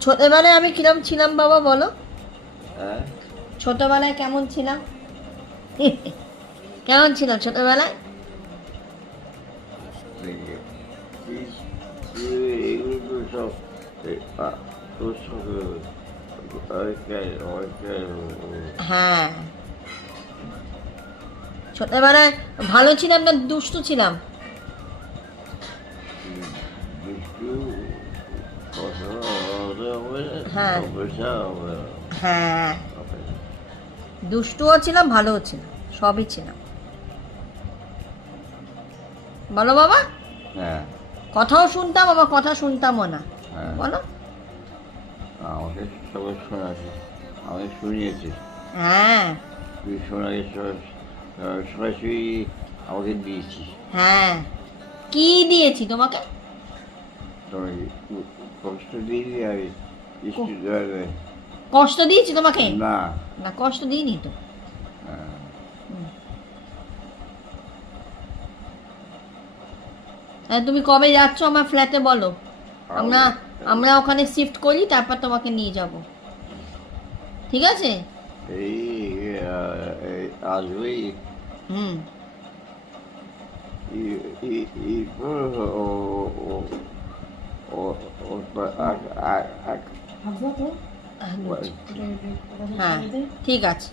ছোটবেলায় আমি কিরম ছিলাম বাবা বলো? হ্যাঁ ছোটবেলায় কেমন ছিলাম? কেমন ছিলাম ছোটবেলায়? দেখে এগুলো তো সব তোর সঙ্গে অনেকটাই হ্যাঁ, ছোটবেলায় ভালো ছিলাম না দুষ্টু ছিলাম? দুষ্টু পড়াশোনা হবে হ্যাঁ পয়সা হবে হ্যাঁ, দুষ্টুও ছিলাম ভালোও ছিলাম, সবই ছিলাম। বলো বাবা। হ্যাঁ কথাও শুনতাম আবার কথা শুনতামও না। হ্যাঁ বলো। আমাকে সবাই শোনাছে, আমি শুনিয়েছি। হ্যাঁ তুই শোনাকে সরাসরি আমাকে দিয়েছি। হ্যাঁ, কি দিয়েছি তোমাকে? তোমাকে কষ্ট দিয়েছি আমি স্টুডেন্ট কষ্ট দিয়েছি তোমাকে? না। না, কষ্ট দিইনি তো। হ্যাঁ, হুম। তুমি কবে যাচ্ছ আমার ফ্ল্যাটে বলো? আমরা আমরা ওখানে শিফট করি, তারপর তোমাকে নিয়ে যাব। ঠিক আছে? এই আসবেই হুম। হ্যাঁ, ঠিক আছে।